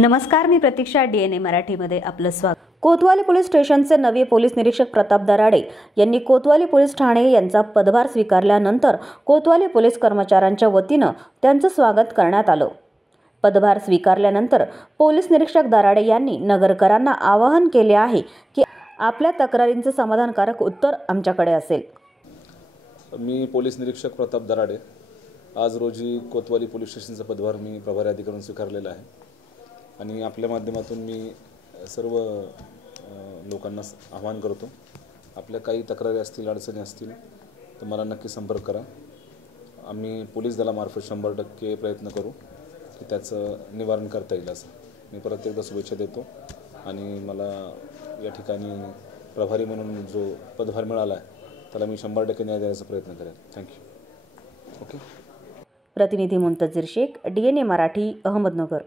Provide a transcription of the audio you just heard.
नमस्कार, मी प्रतीक्षा. DNA मराठीमध्ये आपलं स्वागत. कोतवाली पोलीस स्टेशनचे नवे पोलीस निरीक्षक प्रताप दराडे यांनी कोतवाली पोलीस ठाणे यांचा पदभार स्वीकारल्यानंतर कोतवाली पोलीस कर्मचाऱ्यांच्या वतीनं त्यांचं स्वागत करण्यात आलं. पदभार स्वीकारल्यानंतर पोलीस निरीक्षक दराडे यांनी नगरकरांना आवाहन केले आहे की आपल्या तक्रारींचं समाधानकारक उत्तर आमच्याकडे असेल. मी पोलीस निरीक्षक प्रताप दराडे आज रोजी कोतवाली पोलीस स्टेशनचा पदभार मी प्रभारी अधिकारी म्हणून स्वीकारलेला आहे आणि आपल्या माध्यमातून मी सर्व लोकांना आवाहन करतो, आपल्या काही तक्रारी असतील, अडचणी असतील तर मला नक्की संपर्क करा. आम्ही पोलीस दलामार्फत 100% प्रयत्न करू की त्याचं निवारण करता येईल. असं मी परत एकदा शुभेच्छा देतो आणि मला या ठिकाणी प्रभारी म्हणून जो पदभार मिळाला आहे त्याला मी 100% न्याय देण्याचा प्रयत्न करेन. थँक्यू. ओके. प्रतिनिधी मुंतजीर शेख, DNA मराठी, अहमदनगर.